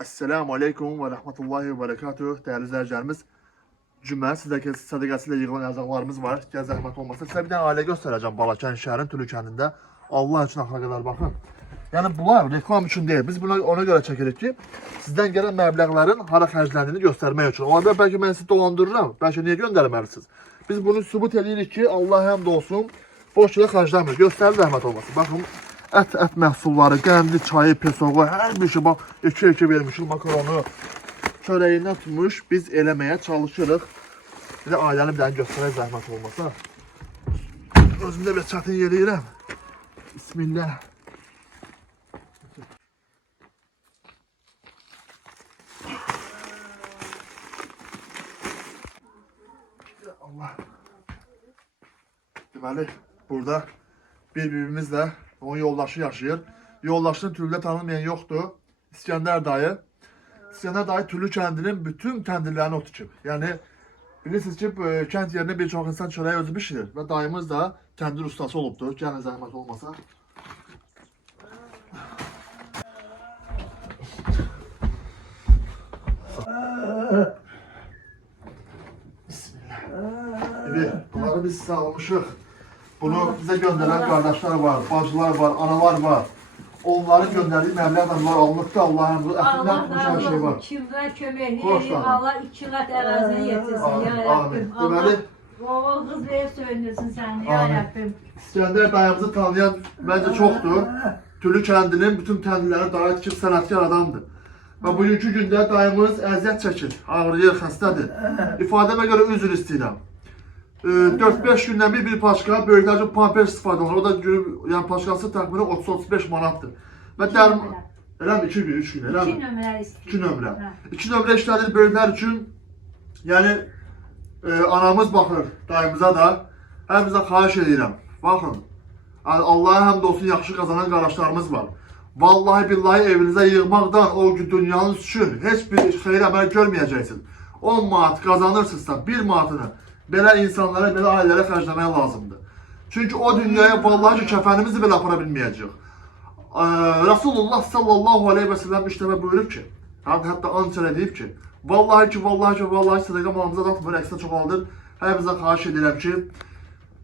Esselamu Aleyküm ve Rahmetullahi ve Berekatuhu. Değerli izleyicilerimiz, cümle sadakasıyla yığılan erzaklarımız var. Gel zahmet olmasa. Size bir tane aile göstereceğim Balakən şəhərin Tülü kəndində. Allah için axıra kadar bakın. Yani bunlar reklam için değil. Biz bunu ona göre çekirik ki, sizden gelen məbləğlərin hara xərcləndiğini göstermek için. Olabilir belki ben sizi dolandırıram. Belki niye göndermelisiniz? Biz bunu sübut edirik ki, Allah həmd olsun, boş yerə xərclənmir. Göstərir zəhmət olmasın. Bakın, ət məhsulları, qəndi, çayı, pesoğu, hər bir şey, bak, 2-2 vermişik, makaronu, çöreğindən tutmuş, biz eləməyə çalışırıq. Bir də ailəni bir dənə göstərək zəhmət olmasa. Özümdə bir çətin yeriyirəm. Bismillah. Allah. Deməli, burada birbirimizlə onun yoldaşı yaşayır. Yoldaşını Tülüdə tanımayan yoxdur. İskəndər dayı. İskəndər dayı Tülü kəndinin bütün təndirlərini o tikib. Yəni, bilirsiniz ki, kənd yerində bir çox insan çörəyi özü bişirir. Və dayımız da təndir ustası olubdur. Gəlin zəhmət olmasa. Evet, bunları biz size almışıq. Bunu bize gönderen kardeşler var, bacılar var, analar var. Onların gönderdiği məbləğ var, alınıqda Allah'ın bu ətindən tutmuş hər şey var. Kimlər köməkli edir, Allah 2 qat əraziyə yetirsin, ya Rəbbim. Deməli, oğul qız verib söyünürsün sən, ya Rəbbim. İskəndər dayımızı tanıyan bence çoktur. Tülü kəndinin bütün təndirləri dayı tikib sənətkar adamdır. Və bugünkü gündə dayımız əziyyət çəkir, ağrıyır, xəstədir. İfadəmə görə üzr istəyirəm. 4-5 gündən bir paşka, böyüklər üçün pampers istifadə olunur. O da yəni paşkası təxminən 30-35 manatdır. Və dərman... Eləmi? 2 gün, 3 gün, eləmi? 2 nömrə istəyir. 2 nömrə. 2 nömrə işlədir böyüklər üçün. Yəni, anamız baxır dayımıza da. Həmizə xahiş edirəm. Baxın, Allah'a həmd olsun yaxşı qazanan qardaşlarımız var. Vallahi billahi evinizə yığmaqdan o gün dünyanız üçün heç bir xeyir əməl görməyəcəksiniz. 10 manat qazanırsınızsa 1 manatını belə insanlara, belə ailələrə xərcləmək lazımdır. Çünki o dünyaya vallahi ki, kəfənimizi belə apara bilməyəcək. Rasulullah sallallahu aleyhi və səlləm bir dəfə buyurub ki, hətta ançələ deyib ki, vallahi ki, sədəqə malımıza atmır, əksinə çoxaldır. Həmizə xahiş edirəm ki,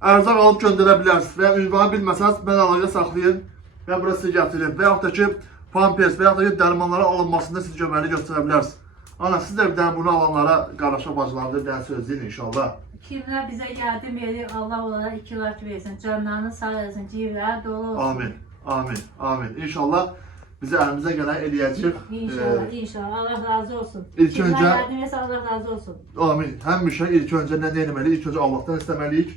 ərzaq alıb göndərə bilərsiniz və ünvanı bilməsəniz, mən əlaqə saxlayın və bura sizi gətirin. Və yaxud da ki, pampers və yaxud da ki, dərmanlara alınmasında siz gömərli göstərə bilərsiniz. Ana, siz də bir dənə bunu alanlara, qardaşa bacılarında bir dənə söz deyin inşallah. Kimlər bizə yardım edir, Allah onlara 2 qat versin, canlarını sağ etsin, civlər dolu olsun. Amin, amin, amin. İnşallah bizi əlimizə gələn eləyəcək. İnşallah, inşallah. Allah razı olsun. İlk Kimlər öncə... yardım etsə Allah razı olsun. Amin. Həmişə ilk öncə nə etməliyik? İlk öncə Allahdan istəməliyik.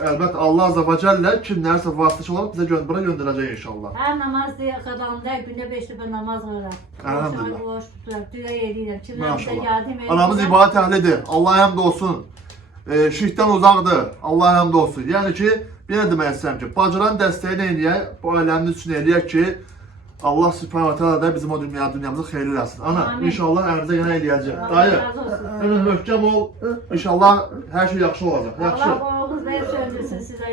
Əlbəttə, Allah Azza və Cəllə kimlərsə vasitəçi olaraq bizə bura göndərəcək inşallah. Hər namaz qadağanda gündə 5 dəfə namaz qılır. Əlhamdülillah. Oruç tutur, düyə edirəm. Kimlər bizə yardım edir. Anamız ibadət əhlidir. Allah həmd olsun. Şirkdən uzaqdır. Allah həmd olsun. Yəni ki, bir nə demək istəyirəm ki, bacıların dəstəyini eləyək, bu ailəmiz üçün eləyək ki, Allah Subhanahu Teala da bizim o dünyamızı xeyirli eləsin. Ana, inşallah əlimizə yenə eləyəcək. Dayı, möhkəm ol. İnşallah hər şey yaxşı olacaq. Yaxşı. Allah oğlunuz verib söndürsün sizə.